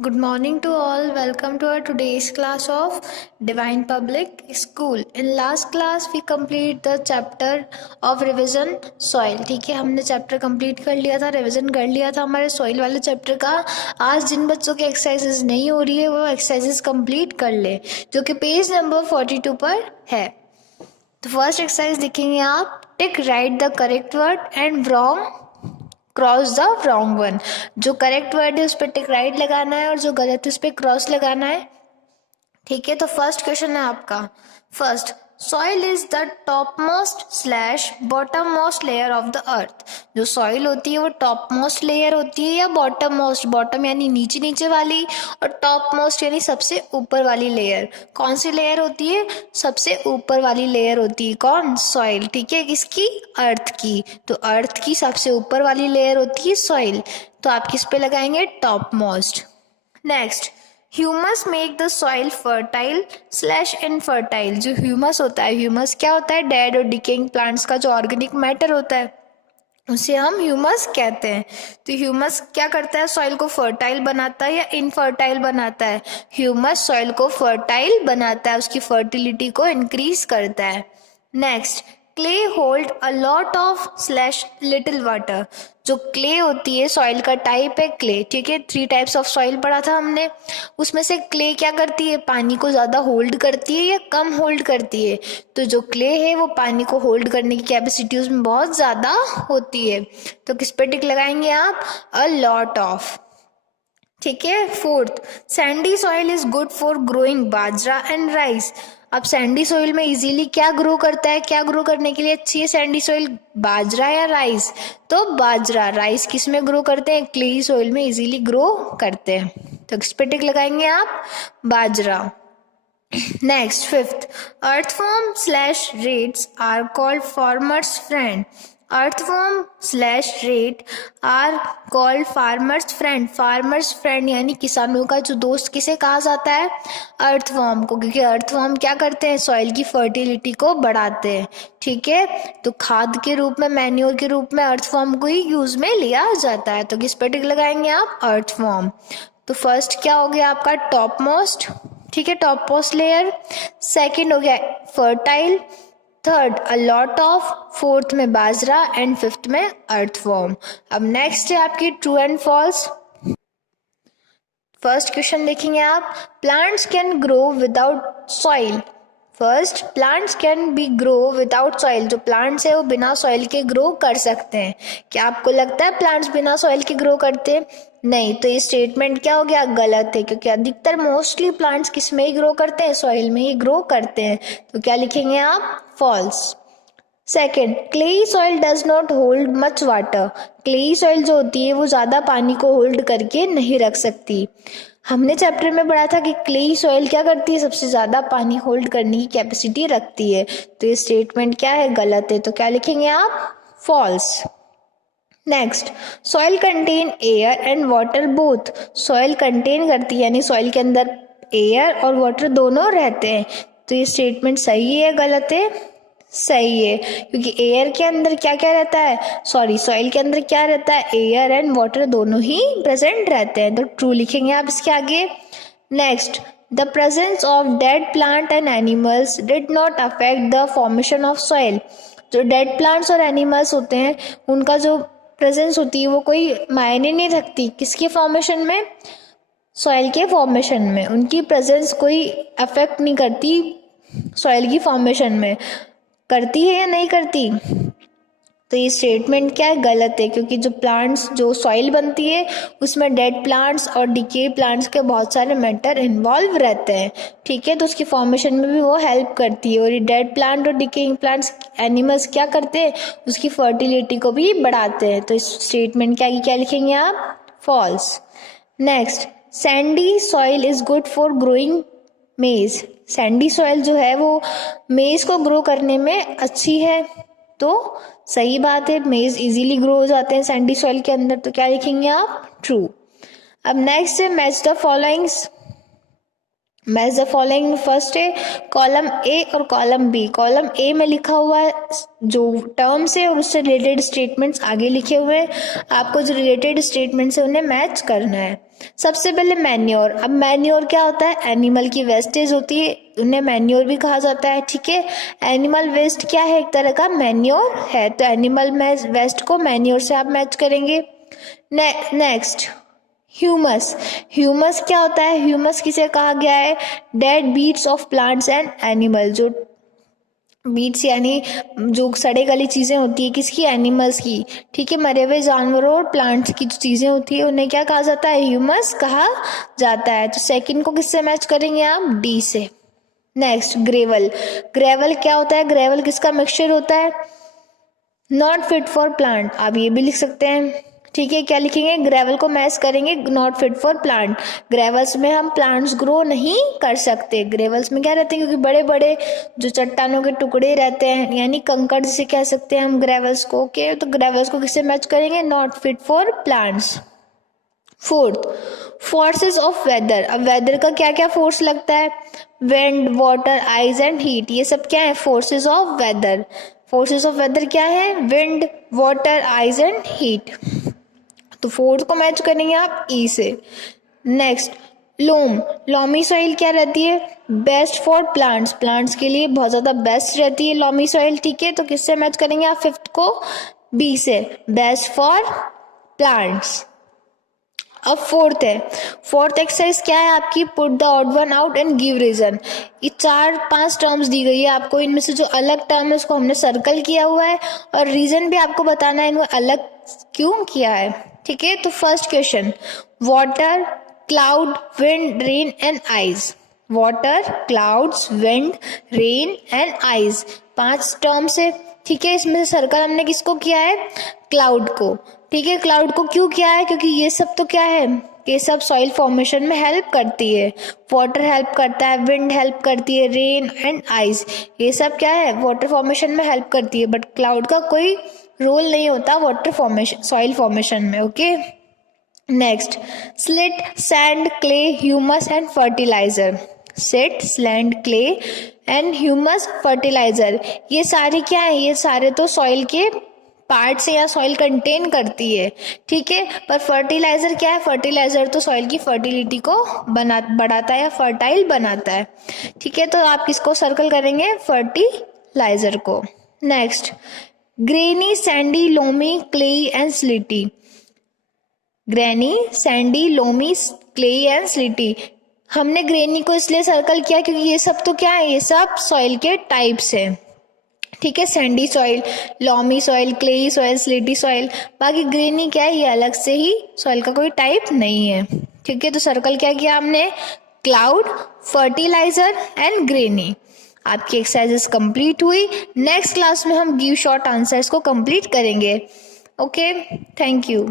Good morning to all. Welcome to our today's class of Divine Public School. In last class we complete the chapter of revision soil. ठीक है, हमने chapter complete कर लिया था, revision कर लिया था हमारे सॉइल वाले चैप्टर का. आज जिन बच्चों की एक्सरसाइजेज नहीं हो रही है वो एक्सरसाइजेज कंप्लीट कर ले, जो कि पेज नंबर 42 पर है. तो फर्स्ट एक्सरसाइज देखेंगे आप. टिक right the correct word and wrong cross the wrong one. जो करेक्ट वर्ड है उस पर टिक राइट लगाना है और जो गलत है उस पर क्रॉस लगाना है. ठीक है, तो फर्स्ट क्वेश्चन है आपका. First, soil is the top most slash bottom most layer of the earth. जो सॉइल होती है वो टॉप मोस्ट लेयर होती है या बॉटम मोस्ट, बॉटम यानी नीचे नीचे वाली और टॉप मोस्ट यानी सबसे ऊपर वाली लेयर. कौन सी लेयर होती है? सबसे ऊपर वाली लेयर होती है. कौन? सॉइल. ठीक है, किसकी? अर्थ की. तो अर्थ की सबसे ऊपर वाली लेयर होती है सॉइल. तो आप किस पे लगाएंगे? Top most. Next, humus make the soil fertile slash infertile. जो ह्यूमस होता है, ह्यूमस क्या होता है? डेड और डिकेइंग प्लांट्स का जो ऑर्गेनिक मैटर होता है उसे हम ह्यूमस कहते हैं. तो ह्यूमस क्या करता है? सॉइल को फर्टाइल बनाता है या इनफर्टाइल बनाता है? ह्यूमस सॉइल को फर्टाइल बनाता है, उसकी फर्टिलिटी को इंक्रीज करता है. Next, clay hold a lot of slash little water. जो क्ले होती है, सॉइल का टाइप है क्ले. ठीक है, 3 टाइप्स ऑफ सॉइल पढ़ा था हमने. उसमें से क्ले क्या करती है? पानी को ज़्यादा होल्ड करती है या कम होल्ड करती है? तो जो क्ले है वो पानी को होल्ड करने की कैपेसिटी उसमें बहुत ज़्यादा होती है. तो किस पे टिक लगाएंगे आप? अ लॉट ऑफ. ठीक है. Fourth, Sandy soil is good for growing bajra and rice. अब सैंडी सॉइल में इजीली क्या ग्रो करता है? क्या ग्रो करने के लिए अच्छी है सैंडी सॉइल? बाजरा या राइस? तो बाजरा. राइस किस में ग्रो करते हैं? क्लेई सॉइल में इजीली ग्रो करते हैं. तो किस पे टिक लगाएंगे आप? बाजरा. Next, fifth, earthworm slash rats are called farmers friend. Earthworm slash rat are called farmers friend. Farmers friend यानी किसानों का जो दोस्त किसे कहा जाता है? अर्थवॉर्म को, क्योंकि अर्थवॉर्म क्या करते हैं? सॉइल की फर्टिलिटी को बढ़ाते हैं. ठीक है, तो खाद के रूप में, मैन्योर के रूप में अर्थवॉर्म को ही यूज में लिया जाता है. तो किस पे टिक लगाएंगे आप? अर्थवॉर्म. तो फर्स्ट क्या हो गया आपका? Top most. ठीक है, टॉप मोस्ट लेयर. सेकेंड हो गया fertile. Third a lot of. Fourth में बाजरा एंड फिफ्थ में अर्थवॉर्म. अब नेक्स्ट है आपकी true and false. First question देखेंगे आप. Plants can grow without soil. First, plants can be grow without soil. जो प्लांट्स है वो बिना सॉइल के ग्रो कर सकते हैं. क्या आपको लगता है प्लांट्स बिना सॉइल के ग्रो करते हैं? नहीं. तो ये स्टेटमेंट क्या हो गया? गलत है, क्योंकि अधिकतर मोस्टली प्लांट्स किस में ही ग्रो करते हैं? सॉइल में ही ग्रो करते हैं. तो क्या लिखेंगे आप? False. Second, clayey soil does not hold much water. Clayey soil जो होती है वो ज़्यादा पानी को होल्ड करके नहीं रख सकती. हमने चैप्टर में पढ़ा था कि क्लेई सॉइल क्या करती है? सबसे ज़्यादा पानी होल्ड करने की कैपेसिटी रखती है. तो ये स्टेटमेंट क्या है? गलत है. तो क्या लिखेंगे आप? False. Next, soil contain air and water both. Soil contain करती है यानी सॉइल के अंदर एयर और वाटर दोनों रहते हैं. तो ये स्टेटमेंट सही है गलत है? सही है, क्योंकि एयर के अंदर क्या क्या रहता है? सॉइल के अंदर क्या रहता है? एयर एंड वाटर दोनों ही प्रेजेंट रहते हैं. तो ट्रू लिखेंगे आप इसके आगे. Next, the presence of dead plant and animals did not affect the formation of soil. जो डेड प्लांट्स और एनिमल्स होते हैं उनका जो प्रेजेंस होती है वो कोई मायने नहीं रखती किसके फॉर्मेशन में? सॉइल के फॉर्मेशन में. उनकी प्रेजेंस कोई अफेक्ट नहीं करती सॉइल की फॉर्मेशन में. करती है या नहीं करती? तो ये स्टेटमेंट क्या है? गलत है, क्योंकि जो प्लांट्स, जो सॉइल बनती है उसमें डेड प्लांट्स और डिके प्लांट्स के बहुत सारे मैटर इन्वॉल्व रहते हैं. ठीक है, तो उसकी फॉर्मेशन में भी वो हेल्प करती है. और ये डेड प्लांट और डिकेइंग प्लांट्स, एनिमल्स क्या करते हैं? उसकी फर्टिलिटी को भी बढ़ाते हैं. तो इस स्टेटमेंट क्या लिखेंगे आप? False. Next, sandy soil is good for growing maize. Sandy soil जो है वो मेज को ग्रो करने में अच्छी है. तो सही बात है, मेज इजीली ग्रो हो जाते हैं सैंडी सॉइल के अंदर. तो क्या लिखेंगे आप? ट्रू. अब नेक्स्ट है match the followings. Match the following. First है कॉलम ए और कॉलम बी. कॉलम ए में लिखा हुआ है जो टर्म्स है और उससे रिलेटेड स्टेटमेंट्स आगे लिखे हुए हैं. आपको जो रिलेटेड स्टेटमेंट्स है उन्हें मैच करना है. सबसे पहले मैन्योर। अब मैन्योर क्या होता है? एनिमल की वेस्टेज होती है, उन्हें मैन्योर भी कहा जाता है। ठीक है, एनिमल वेस्ट क्या है? एक तरह का मैन्योर है, तो एनिमल वेस्ट को मैन्योर से आप मैच करेंगे। Next humus. ह्यूमस क्या होता है? ह्यूमस किसे कहा गया है? Dead beats of plants and animal. जो बीट्स यानी जो सड़े गली चीजें होती है, किसकी? एनिमल्स की। ठीक है, मरे हुए जानवरों और प्लांट्स की जो चीजें होती है उन्हें क्या कहा जाता है? ह्यूमस कहा जाता है। तो सेकंड को किससे मैच करेंगे आप? डी से। Next gravel. ग्रेवल क्या होता है? ग्रेवल किसका मिक्सचर होता है? Not fit for plant. आप ये भी लिख सकते हैं। ठीक है, क्या लिखेंगे? ग्रेवल को मैच करेंगे not fit for plant. Gravels में हम प्लांट्स ग्रो नहीं कर सकते। ग्रेवल्स में क्या रहते हैं? क्योंकि बड़े बड़े जो चट्टानों के टुकड़े रहते हैं, यानी कंकड़ जिसे कह सकते हैं हम ग्रेवल्स को। ओके, तो ग्रेवल्स को किससे मैच करेंगे? Not fit for plants. Fourth, forces of weather. अब वेदर का क्या क्या फोर्स लगता है? Wind, water, ice and heat. ये सब क्या है? Forces of weather. Forces of weather क्या है? Wind, water, ice and heat. तो फोर्थ को मैच करेंगे आप ई से। नेक्स्ट लोम। लॉमी सॉइल क्या रहती है? Best for plants. प्लांट्स के लिए बहुत ज्यादा बेस्ट रहती है लॉमी सॉइल। ठीक है, तो किससे मैच करेंगे आप? फिफ्थ को बी से, बेस्ट फॉर प्लांट्स। अब फोर्थ है, फोर्थ एक्सरसाइज क्या है आपकी? Put the odd one out and give reason. ये 4-5 टर्म्स दी गई है आपको, इनमें से जो अलग टर्म है उसको हमने सर्कल किया हुआ है और रीजन भी आपको बताना है इनको अलग क्यों किया है। ठीक है, तो first question, water, cloud, wind, rain and eyes. Water, clouds, wind, rain and eyes, 5 terms है। ठीक है, इसमें से सर्कल हमने किसको किया है? क्लाउड को। ठीक है, क्लाउड को क्यों किया है? क्योंकि ये सब तो क्या है? ये सब सॉइल फॉर्मेशन में हेल्प करती है। वाटर हेल्प करता है, विंड हेल्प करती है, रेन एंड आइस ये सब क्या है? वाटर फॉर्मेशन में हेल्प करती है। बट क्लाउड का कोई रोल नहीं होता वाटर फॉर्मेशन, सॉइल फॉर्मेशन में। Okay, next silt, sand, clay, humus and fertiliser. Silt, sand, clay and humus, fertiliser, ये सारे क्या है? ये सारे तो सॉइल के पार्ट से या सॉइल कंटेन करती है। ठीक है, पर फर्टिलाइजर क्या है? फर्टिलाइजर तो सॉइल की फर्टिलिटी को बढ़ाता है या फर्टाइल बनाता है। ठीक है, तो आप किसको सर्कल करेंगे? फर्टिलाइजर को। Next grainy, sandy, loamy, clay and silty. Grainy, sandy, loamy, clay and silty. हमने ग्रेनी को इसलिए सर्कल किया क्योंकि ये सब तो क्या है? ये सब सॉइल के टाइप्स है। ठीक है, Sandy soil, loamy soil, clayey soil, स्लेटी सॉइल। बाकी ग्रेनी क्या है? ये अलग से ही सॉइल का कोई टाइप नहीं है। ठीक है, तो सर्कल क्या किया हमने? Cloud, fertiliser and grainy. आपकी एक्सरसाइजेस कंप्लीट हुई। नेक्स्ट क्लास में हम गिव शॉर्ट आंसर्स को कंप्लीट करेंगे। Okay, thank you.